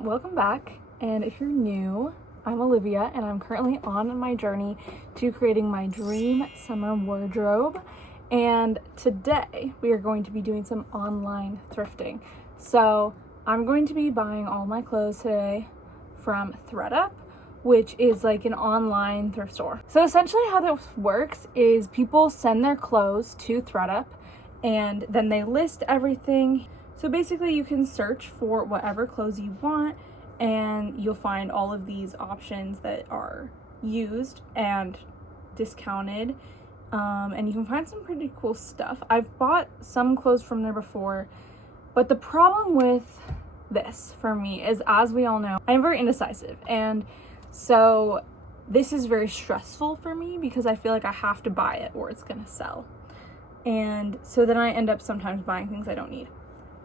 Welcome back, and if you're new, I'm Olivia and I'm currently on my journey to creating my dream summer wardrobe, and today we are going to be doing some online thrifting. So I'm going to be buying all my clothes today from thredup, which is like an online thrift store. So essentially how this works is people send their clothes to thredup and then they list everything. So basically you can search for whatever clothes you want and you'll find all of these options that are used and discounted, and you can find some pretty cool stuff. I've bought some clothes from there before, but the problem with this for me is, as we all know, I'm very indecisive, and so this is very stressful for me because I feel like I have to buy it or it's gonna sell, and so then I end up sometimes buying things I don't need.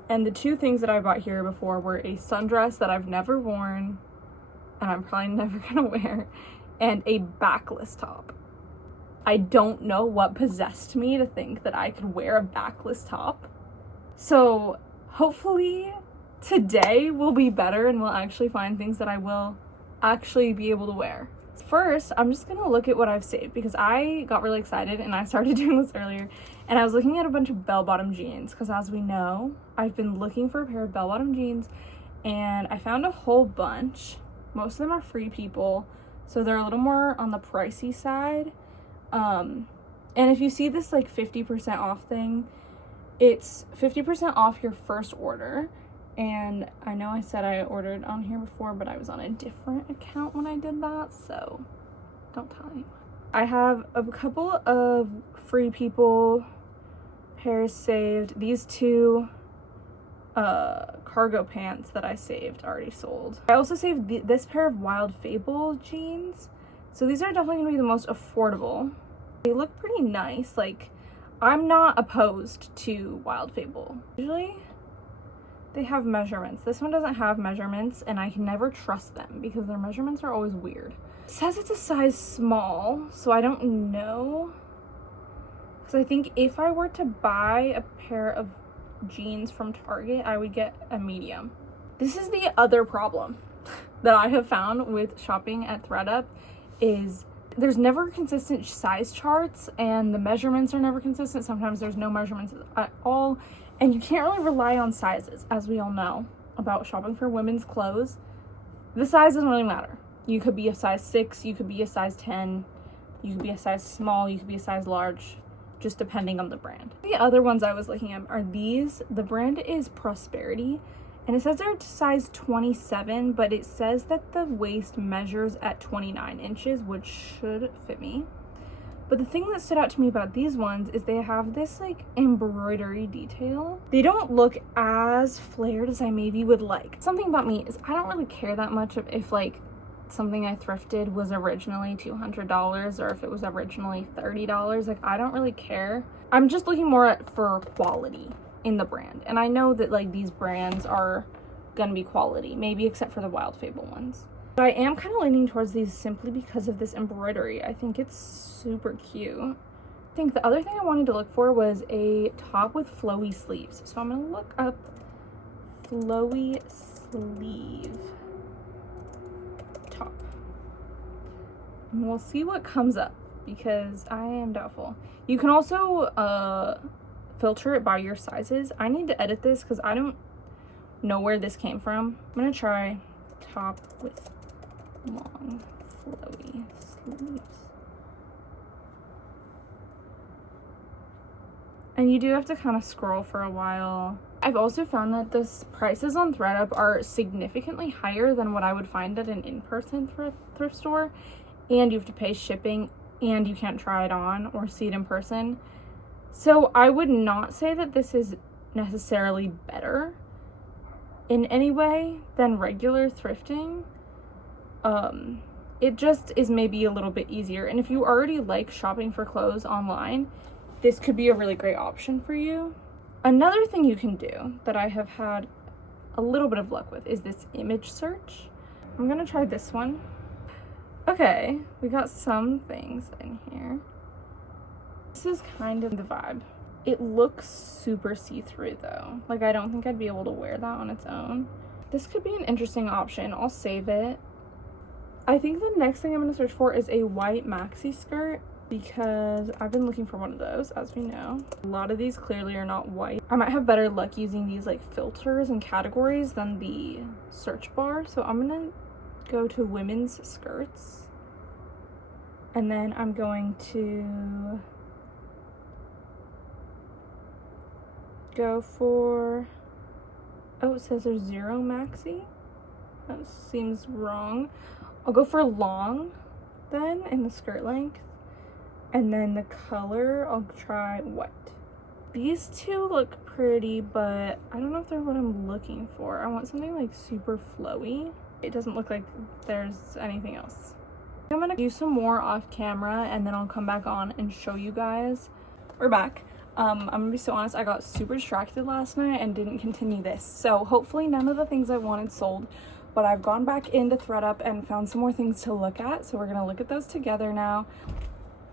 And the two things that I bought here before were a sundress that I've never worn and I'm probably never gonna wear, and a backless top. I don't know what possessed me to think that I could wear a backless top. So hopefully today will be better and we'll actually find things that I will actually be able to wear. First, I'm just gonna look at what I've saved because I got really excited and I started doing this earlier, and I was looking at a bunch of bell-bottom jeans because, as we know, I've been looking for a pair of bell-bottom jeans and I found a whole bunch. Most of them are Free People, so they're a little more on the pricey side. And if you see this like 50% off thing, it's 50% off your first order. And I know I said I ordered on here before, but I was on a different account when I did that, so don't tell anyone. I have a couple of Free People pairs saved. These two cargo pants that I saved already sold. I also saved this pair of Wild Fable jeans. So these are definitely gonna be the most affordable. They look pretty nice. Like, I'm not opposed to Wild Fable. Usually they have measurements. This one doesn't have measurements, and I can never trust them because their measurements are always weird. It says it's a size small, so I don't know. Because I think if I were to buy a pair of jeans from Target, I would get a medium. This is the other problem that I have found with shopping at thredup is there's never consistent size charts and the measurements are never consistent. Sometimes there's no measurements at all. And you can't really rely on sizes, as we all know about shopping for women's clothes. The size doesn't really matter. You could be a size 6, you could be a size 10, you could be a size small, you could be a size large, just depending on the brand. The other ones I was looking at are these. The brand is Prosperity, and it says they're size 27, but it says that the waist measures at 29 inches, which should fit me. But the thing that stood out to me about these ones is they have this like embroidery detail. They don't look as flared as I maybe would like. Something about me is I don't really care that much if like something I thrifted was originally $200 or if it was originally $30. Like, I don't really care. I'm just looking more for quality in the brand. And I know that like these brands are gonna be quality, maybe except for the Wild Fable ones. But I am kind of leaning towards these simply because of this embroidery. I think it's super cute. I think the other thing I wanted to look for was a top with flowy sleeves. So I'm gonna look up flowy sleeve top. And we'll see what comes up because I am doubtful. You can also filter it by your sizes. I need to edit this because I don't know where this came from. I'm gonna try top with long flowy sleeves. And you do have to kind of scroll for a while. I've also found that the prices on thredup are significantly higher than what I would find at an in-person thrift store, and you have to pay shipping and you can't try it on or see it in person. So I would not say that this is necessarily better in any way than regular thrifting. It just is maybe a little bit easier, and if you already like shopping for clothes online, this could be a really great option for you. Another thing you can do that I have had a little bit of luck with is this image search. I'm gonna try this one. Okay, we got some things in here. This is kind of the vibe. It looks super see-through though. Like, I don't think I'd be able to wear that on its own. This could be an interesting option. I'll save it. I think the next thing I'm going to search for is a white maxi skirt, because I've been looking for one of those, as we know. A lot of these clearly are not white. I might have better luck using these like filters and categories than the search bar. So I'm going to go to women's skirts. And then I'm going to go for, oh, it says there's 0 maxi. That seems wrong. I'll go for long then in the skirt length. And then the color, I'll try white. These two look pretty, but I don't know if they're what I'm looking for. I want something like super flowy. It doesn't look like there's anything else. I'm gonna do some more off camera and then I'll come back on and show you guys. We're back. I'm gonna be so honest, I got super distracted last night and didn't continue this. So hopefully none of the things I wanted sold, but I've gone back into thredup and found some more things to look at. So we're gonna look at those together now.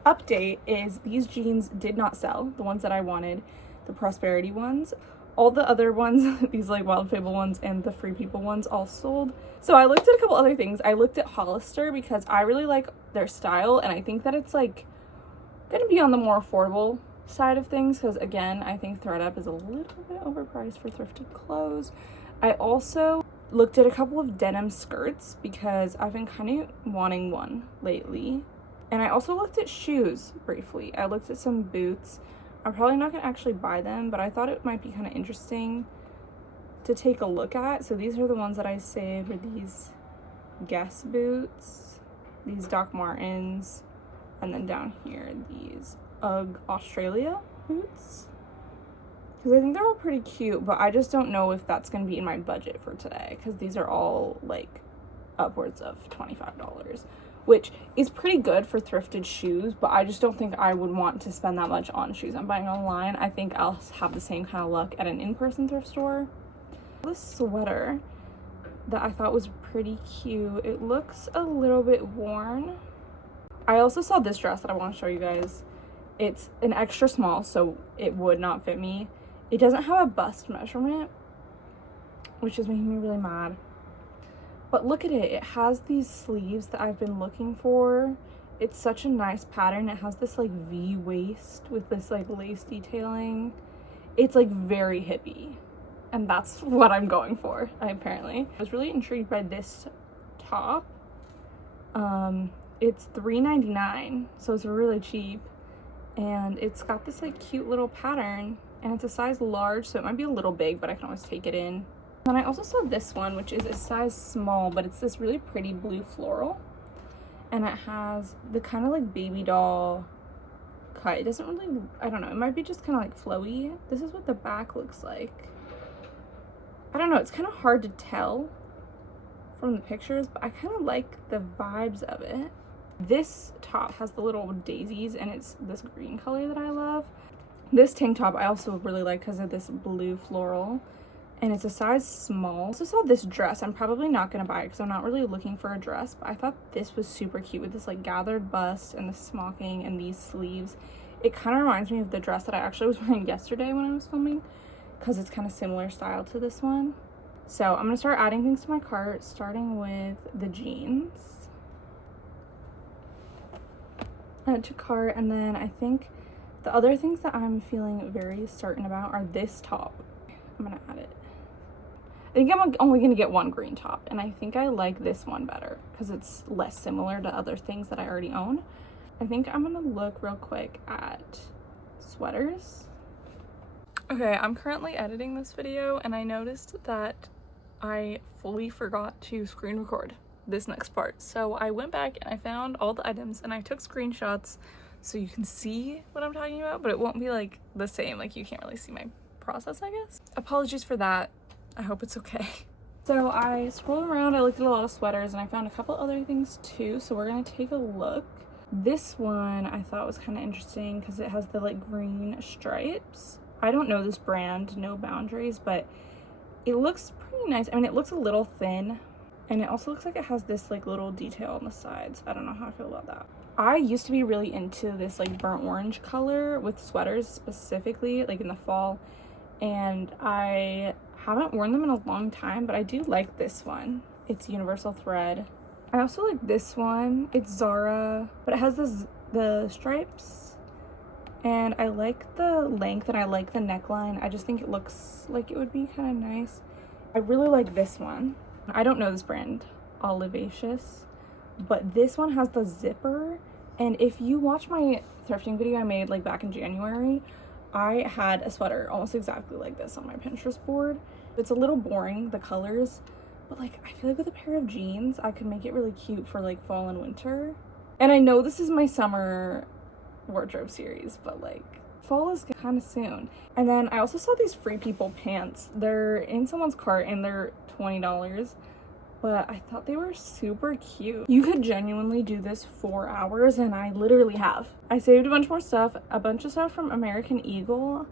Update is these jeans did not sell, the ones that I wanted, the prosperity ones. All the other ones, these like Wild Fable ones and the Free People ones, all sold. So I looked at a couple other things. I looked at Hollister because I really like their style, and I think that it's like gonna be on the more affordable side of things, because again, I think thredup is a little bit overpriced for thrifted clothes. I also looked at a couple of denim skirts because I've been kind of wanting one lately. And I also looked at shoes briefly. I looked at some boots. I'm probably not gonna actually buy them, but I thought it might be kind of interesting to take a look at. So these are the ones that I saved, were these Guess boots, these Doc Martens, and then down here, these UGG Australia boots. Because I think they're all pretty cute, but I just don't know if that's gonna be in my budget for today, because these are all like upwards of $25. Which is pretty good for thrifted shoes, but I just don't think I would want to spend that much on shoes I'm buying online. I think I'll have the same kind of luck at an in-person thrift store. This sweater that I thought was pretty cute. It looks a little bit worn. I also saw this dress that I want to show you guys. It's an extra small, so it would not fit me. It doesn't have a bust measurement, which is making me really mad. But look at it, it has these sleeves that I've been looking for. It's such a nice pattern. It has this like V waist with this like lace detailing. It's like very hippie, and that's what I'm going for, apparently. I was really intrigued by this top. It's $3.99, so it's really cheap. And it's got this like cute little pattern, and it's a size large, so it might be a little big, but I can always take it in. Then I also saw this one, which is a size small, but it's this really pretty blue floral. And it has the kind of like baby doll cut. It doesn't really, I don't know, it might be just kind of like flowy. This is what the back looks like. I don't know, it's kind of hard to tell from the pictures, but I kind of like the vibes of it. This top has the little daisies, and it's this green color that I love. This tank top I also really like because of this blue floral. And it's a size small. I also saw this dress. I'm probably not gonna buy it because I'm not really looking for a dress, but I thought this was super cute with this like gathered bust and the smocking and these sleeves. It kind of reminds me of the dress that I actually was wearing yesterday when I was filming, because it's kind of similar style to this one. So I'm gonna start adding things to my cart, starting with the jeans. Add to cart, and then I think the other things that I'm feeling very certain about are this top. I'm gonna add it. I think I'm only gonna get one green top, and I think I like this one better because it's less similar to other things that I already own. I think I'm gonna look real quick at sweaters. Okay, I'm currently editing this video, and I noticed that I fully forgot to screen record this next part. So I went back and I found all the items and I took screenshots so you can see what I'm talking about, but it won't be like the same, like you can't really see my process, I guess. Apologies for that. I hope it's okay. So I scrolled around, I looked at a lot of sweaters, and I found a couple other things too, so we're gonna take a look. This one I thought was kind of interesting because it has the like green stripes. I don't know this brand, No Boundaries, but it looks pretty nice. I mean, it looks a little thin, and it also looks like it has this like little detail on the sides. I don't know how I feel about that. I used to be really into this like burnt orange color with sweaters specifically, like in the fall, and I Haven't worn them in a long time, but I do like this one. It's universal thread. I also like this one. It's Zara, but it has the stripes, and I like the length and I like the neckline. I just think it looks like it would be kind of nice. I really like this one. I don't know this brand, Olivacious, but this one has the zipper. And if you watch my thrifting video I made like back in January, I had a sweater almost exactly like this on my Pinterest board. It's a little boring, the colors, but like I feel like with a pair of jeans I could make it really cute for like fall and winter. And I know this is my summer wardrobe series, but like fall is kind of soon. And then I also saw these Free People pants. They're in someone's cart and they're $20, but I thought they were super cute. You could genuinely do this 4 hours, and I literally have. I saved a bunch more stuff, a bunch of stuff from American Eagle.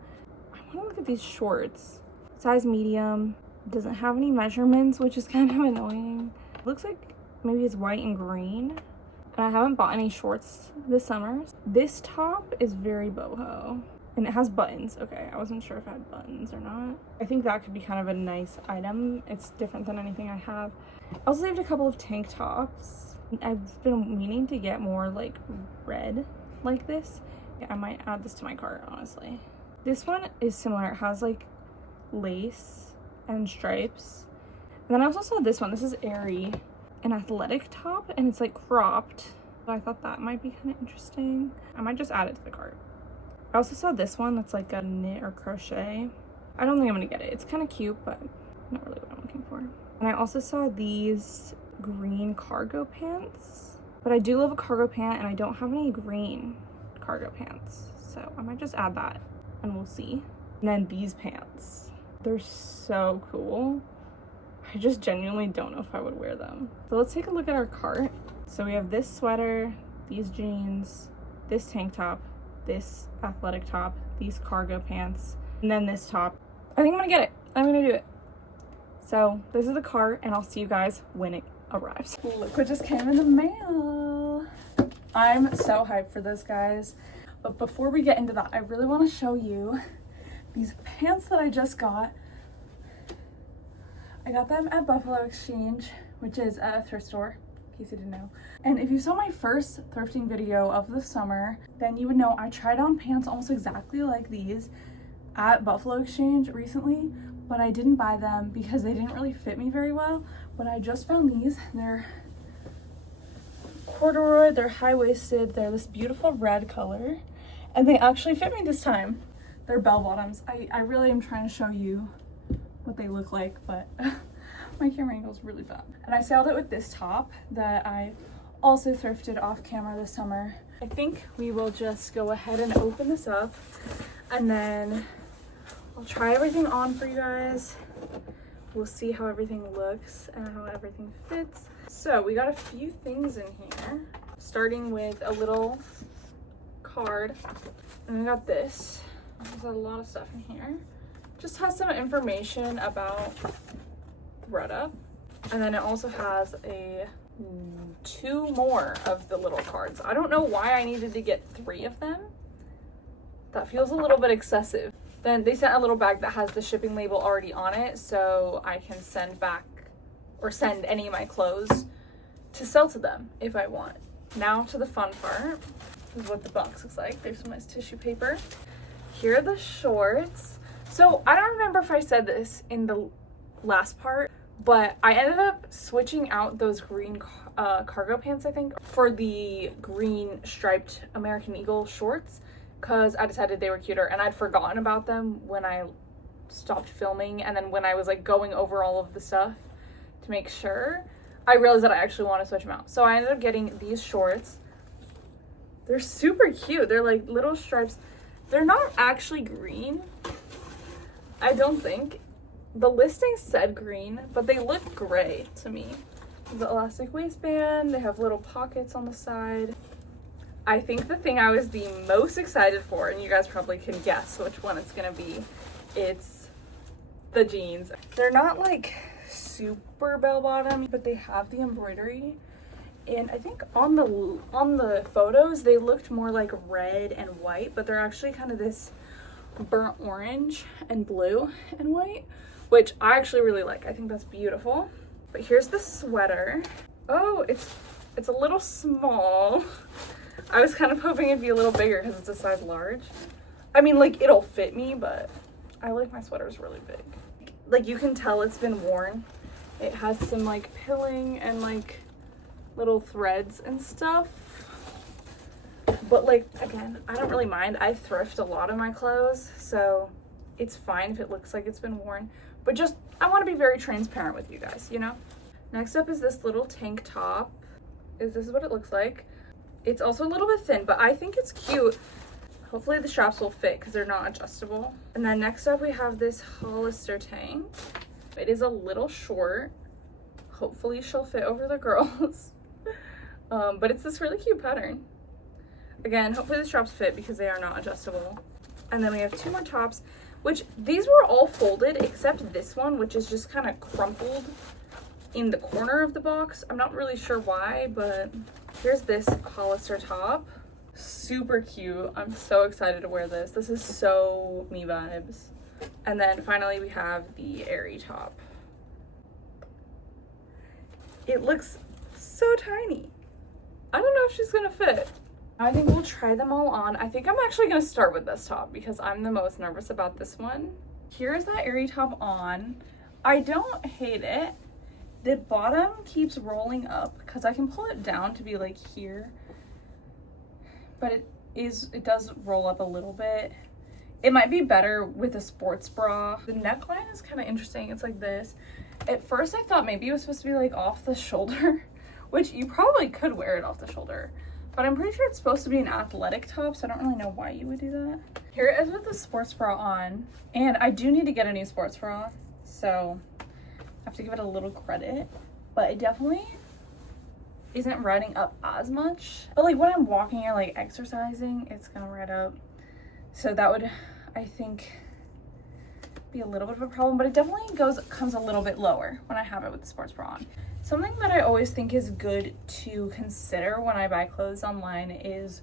I want to look at these shorts. Size medium, doesn't have any measurements, which is kind of annoying. Looks like maybe it's white and green. And I haven't bought any shorts this summer. This top is very boho, and it has buttons. Okay, I wasn't sure if it had buttons or not. I think that could be kind of a nice item. It's different than anything I have. I also saved a couple of tank tops. I've been meaning to get more like red like this. Yeah, I might add this to my cart, honestly. This one is similar. It has like lace and stripes. And then I also saw this one. This is Aerie, an athletic top, and it's like cropped. So I thought that might be kind of interesting. I might just add it to the cart. I also saw this one that's like a knit or crochet. I don't think I'm gonna get it. It's kind of cute, but not really what I'm looking for. And I also saw these green cargo pants, but I do love a cargo pant and I don't have any green cargo pants. So I might just add that and we'll see. And then these pants, they're so cool. I just genuinely don't know if I would wear them. So let's take a look at our cart. So we have this sweater, these jeans, this tank top, this athletic top, these cargo pants, and then this top. I think I'm gonna get it. I'm gonna do it. So this is the cart, and I'll see you guys when it arrives. Look what just came in the mail. I'm so hyped for this, guys. But before we get into that, I really want to show you these pants that I just got. I got them at Buffalo Exchange, which is a thrift store, in case you didn't know. And if you saw my first thrifting video of the summer, then you would know I tried on pants almost exactly like these at Buffalo Exchange recently, but I didn't buy them because they didn't really fit me very well. But I just found these. They're corduroy, they're high-waisted, they're this beautiful red color, and they actually fit me this time. They're bell bottoms. I really am trying to show you what they look like, but my camera angle is really bad. And I styled it with this top that I also thrifted off camera this summer. I think we will just go ahead and open this up, and then I'll try everything on for you guys. We'll see how everything looks and how everything fits. So we got a few things in here, starting with a little card, and I got this. There's a lot of stuff in here. Just has some information about thredup, and then it also has two more of the little cards. I don't know why I needed to get 3 of them. That feels a little bit excessive. Then they sent a little bag that has the shipping label already on it, so I can send back or send any of my clothes to sell to them if I want. Now to the fun part. This is what the box looks like. There's some nice tissue paper. Here are the shorts. So I don't remember if I said this in the last part, but I ended up switching out those green cargo pants, I think, for the green striped American Eagle shorts, because I decided they were cuter, and I'd forgotten about them when I stopped filming. And then when I was like going over all of the stuff to make sure, I realized that I actually want to switch them out. So I ended up getting these shorts. They're super cute. They're like little stripes. They're not actually green, I don't think. The listing said green, but they look gray to me. The elastic waistband, they have little pockets on the side. I think the thing I was the most excited for, and you guys probably can guess which one it's gonna be, it's the jeans. They're not like super bell bottom, but they have the embroidery. And I think on the photos, they looked more like red and white, but they're actually kind of this burnt orange and blue and white, which I actually really like. I think that's beautiful. But here's the sweater. Oh, it's a little small. I was kind of hoping it'd be a little bigger because it's a size large. I mean, like, it'll fit me, but I like my sweaters really big. Like, you can tell it's been worn. It has some, like, pilling and, like, little threads and stuff. But, like, again, I don't really mind. I thrift a lot of my clothes, so it's fine if it looks like it's been worn. But just, I want to be very transparent with you guys, you know? Next up is this little tank top. This is what it looks like. It's also a little bit thin, but I think it's cute. Hopefully the straps will fit because they're not adjustable. And then next up we have this Hollister tank. It is a little short. Hopefully she'll fit over the girls. But it's this really cute pattern. Again, hopefully the straps fit because they are not adjustable. And then we have two more tops, which these were all folded except this one, which is just kind of crumpled in the corner of the box. I'm not really sure why, but here's this Hollister top. Super cute. I'm so excited to wear this. This is so me vibes. And then finally we have the Aerie top. It looks so tiny. I don't know if she's gonna fit. I think we'll try them all on. I think I'm actually gonna start with this top because I'm the most nervous about this one. Here's that Aerie top on. I don't hate it. The bottom keeps rolling up because I can pull it down to be like here. But it does roll up a little bit. It might be better with a sports bra. The neckline is kind of interesting. It's like this. At first I thought maybe it was supposed to be like off the shoulder, which you probably could wear it off the shoulder. But I'm pretty sure it's supposed to be an athletic top, so I don't really know why you would do that. Here it is with the sports bra on. And I do need to get a new sports bra, so I have to give it a little credit. But it definitely isn't riding up as much, but like when I'm walking or like exercising, it's gonna ride up, so that would, I think, be a little bit of a problem. But it definitely comes a little bit lower when I have it with the sports bra on. Something that I always think is good to consider when I buy clothes online is,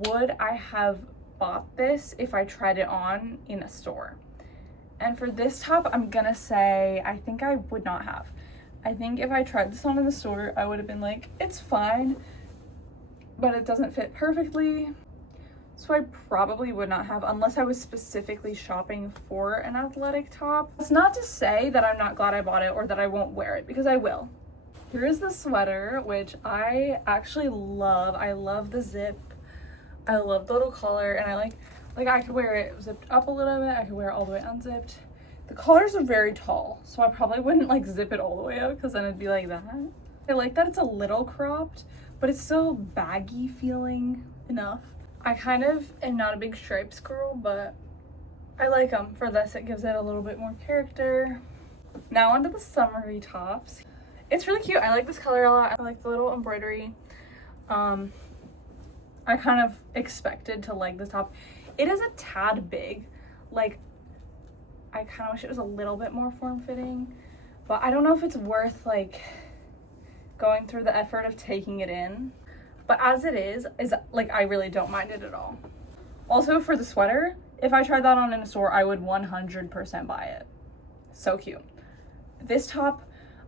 would I have bought this if I tried it on in a store? And for this top, I'm gonna say I think I would not have. I think if I tried this on in the store, I would have been like, it's fine, but it doesn't fit perfectly. So I probably would not have, unless I was specifically shopping for an athletic top. It's not to say that I'm not glad I bought it or that I won't wear it, because I will. Here's the sweater, which I actually love. I love the zip. I love the little collar, and I like I could wear it zipped up a little bit. I could wear it all the way unzipped. The collars are very tall, so I probably wouldn't like zip it all the way up because then it'd be like that. I like that it's a little cropped, but it's still baggy feeling enough. I kind of am not a big stripes girl, but I like them. For this, it gives it a little bit more character. Now onto the summery tops. It's really cute. I like this color a lot. I like the little embroidery. I kind of expected to like this top. It is a tad big. Like, I kind of wish it was a little bit more form-fitting, but I don't know if it's worth like going through the effort of taking it in. But as it is like, I really don't mind it at all. Also for the sweater, if I tried that on in a store, I would 100% buy it. So cute. This top,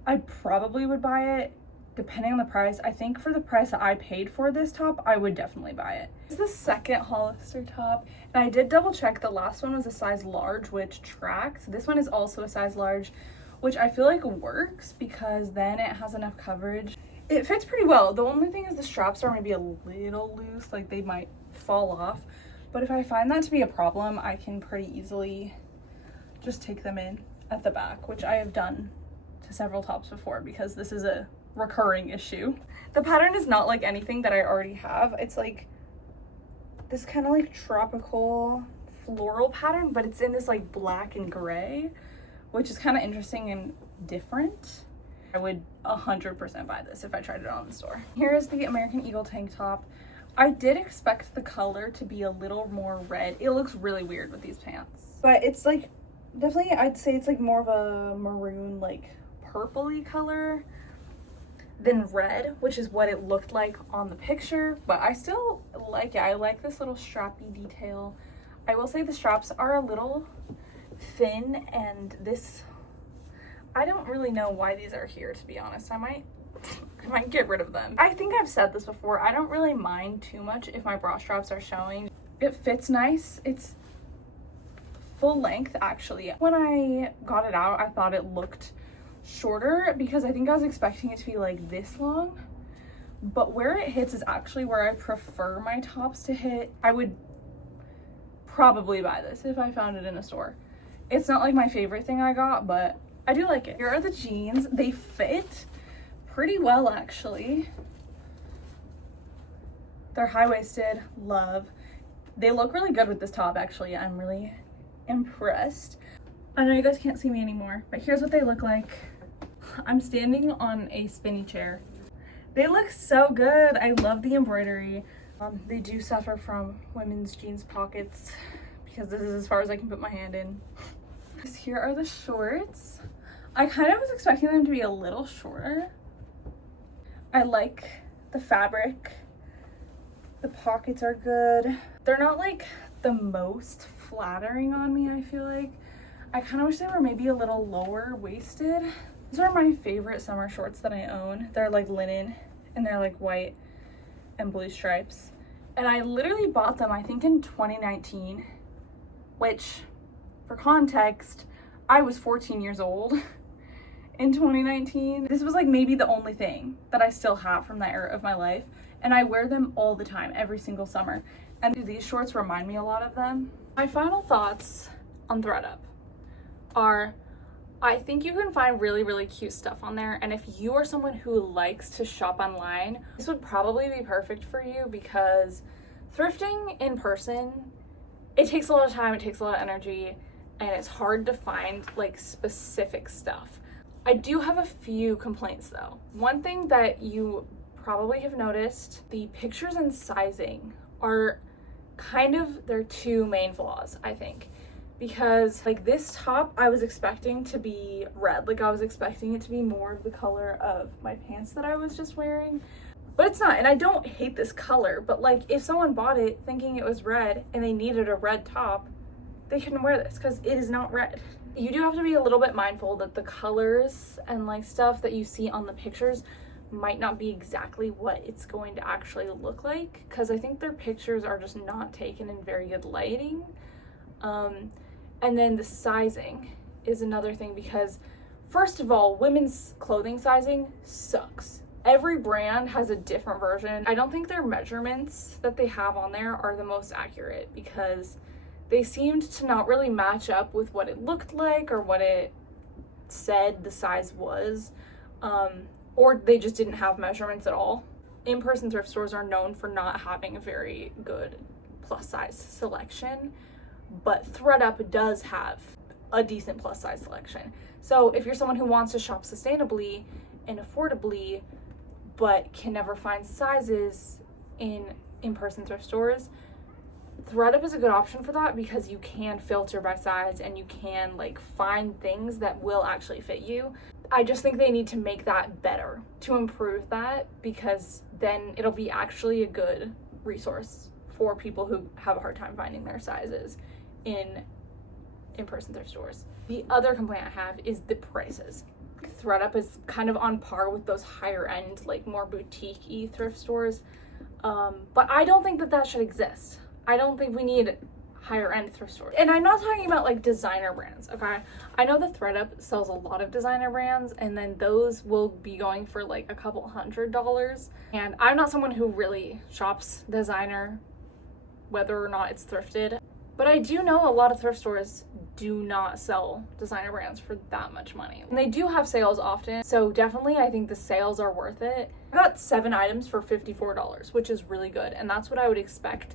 I probably would buy it depending on the price. I think for the price that I paid for this top, I would definitely buy it. This is the second Hollister top, and I did double check. The last one was a size large, which tracks. This one is also a size large, which I feel like works because then it has enough coverage. It fits pretty well. The only thing is the straps are maybe a little loose, like they might fall off. But if I find that to be a problem, I can pretty easily just take them in at the back, which I have done to several tops before because this is a recurring issue. The pattern is not like anything that I already have. It's like this kind of like tropical floral pattern, but it's in this like black and gray, which is kind of interesting and different. I would 100% buy this if I tried it on in the store. Here is the American Eagle tank top. I did expect the color to be a little more red. It looks really weird with these pants, but it's like definitely, I'd say it's like more of a maroon, like purpley color than red, which is what it looked like on the picture. But I still like it. I like this little strappy detail. I will say the straps are a little thin, and this I don't really know why these are here, to be honest. I might get rid of them. I think I've said this before. I don't really mind too much if my bra straps are showing. It fits nice. It's full length, actually. When I got it out, I thought it looked shorter because I think I was expecting it to be like this long. But where it hits is actually where I prefer my tops to hit. I would probably buy this if I found it in a store. It's not like my favorite thing I got, but I do like it. Here are the jeans. They fit pretty well, actually. They're high-waisted, love. They look really good with this top, actually. I'm really impressed. I know you guys can't see me anymore, but here's what they look like. I'm standing on a spinny chair. They look so good. I love the embroidery. They do suffer from women's jeans pockets because this is as far as I can put my hand in. Here are the shorts. I kind of was expecting them to be a little shorter. I like the fabric. The pockets are good. They're not like the most flattering on me, I feel like. I kind of wish they were maybe a little lower waisted. These are my favorite summer shorts that I own. They're like linen and they're like white and blue stripes. And I literally bought them, I think in 2019, which for context, I was 14 years old in 2019. This was like maybe the only thing that I still have from that era of my life. And I wear them all the time, every single summer. And these shorts remind me a lot of them. My final thoughts on thredup are, I think you can find really, really cute stuff on there. And if you are someone who likes to shop online, this would probably be perfect for you because thrifting in person, it takes a lot of time, it takes a lot of energy, and it's hard to find like specific stuff. I do have a few complaints though. One thing that you probably have noticed, the pictures and sizing are kind of their two main flaws, I think. Because like this top, I was expecting to be red. Like I was expecting it to be more of the color of my pants that I was just wearing, but it's not. And I don't hate this color, but like if someone bought it thinking it was red and they needed a red top, they couldn't wear this because it is not red. You do have to be a little bit mindful that the colors and like stuff that you see on the pictures might not be exactly what it's going to actually look like, because I think their pictures are just not taken in very good lighting. And then the sizing is another thing, because first of all, women's clothing sizing sucks. Every brand has a different version. I don't think their measurements that they have on there are the most accurate because they seemed to not really match up with what it looked like or what it said the size was. Or they just didn't have measurements at all. In-person thrift stores are known for not having a very good plus size selection, but thredup does have a decent plus size selection. So if you're someone who wants to shop sustainably and affordably, but can never find sizes in in-person thrift stores, thredup is a good option for that because you can filter by size and you can like find things that will actually fit you. I just think they need to make that better to improve that, because then it'll be actually a good resource for people who have a hard time finding their sizes in-person thrift stores. The other complaint I have is the prices. thredup is kind of on par with those higher end, like more boutique-y thrift stores. But I don't think that that should exist. I don't think we need higher end thrift stores. And I'm not talking about like designer brands, okay? I know that thredup sells a lot of designer brands, and then those will be going for like a couple $100s. And I'm not someone who really shops designer, whether or not it's thrifted. But I do know a lot of thrift stores do not sell designer brands for that much money. And they do have sales often, so definitely I think the sales are worth it. I got 7 items for $54, which is really good, and that's what I would expect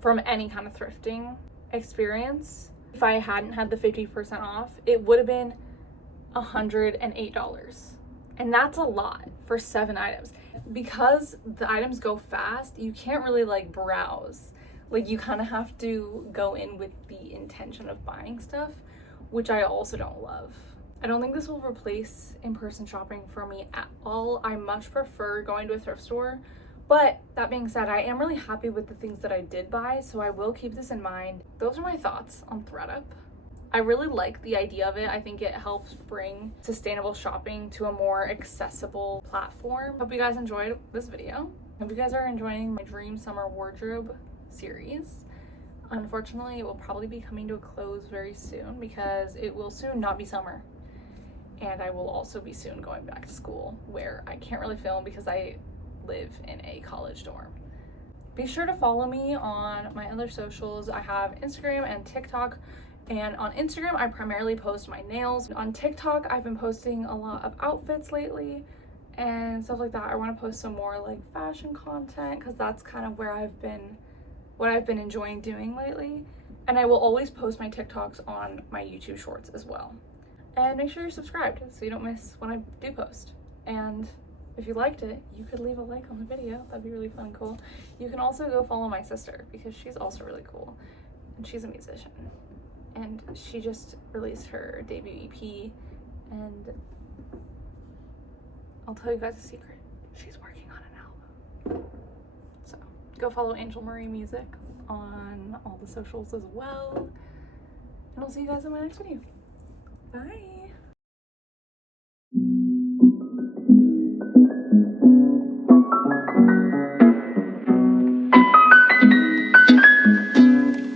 from any kind of thrifting experience. If I hadn't had the 50% off, it would have been $108. And that's a lot for 7 items. Because the items go fast, you can't really like browse. Like you kind of have to go in with the intention of buying stuff, which I also don't love. I don't think this will replace in-person shopping for me at all. I much prefer going to a thrift store. But that being said, I am really happy with the things that I did buy, so I will keep this in mind. Those are my thoughts on thredup. I really like the idea of it. I think it helps bring sustainable shopping to a more accessible platform. Hope you guys enjoyed this video. Hope you guys are enjoying my Dream Summer Wardrobe series. Unfortunately, it will probably be coming to a close very soon because it will soon not be summer. And I will also be soon going back to school, where I can't really film because I live in a college dorm. Be sure to follow me on my other socials. I have Instagram and TikTok. And on Instagram, I primarily post my nails. On TikTok, I've been posting a lot of outfits lately and stuff like that. I want to post some more like fashion content because that's kind of where what I've been enjoying doing lately. And I will always post my TikToks on my YouTube shorts as well. And make sure you're subscribed so you don't miss when I do post. And if you liked it, you could leave a like on the video. That'd be really fun and cool. You can also go follow my sister because she's also really cool and she's a musician. And she just released her debut EP, and I'll tell you guys a secret. She's working on an album. So go follow Angel Marie Music on all the socials as well. And I'll see you guys in my next video. Bye.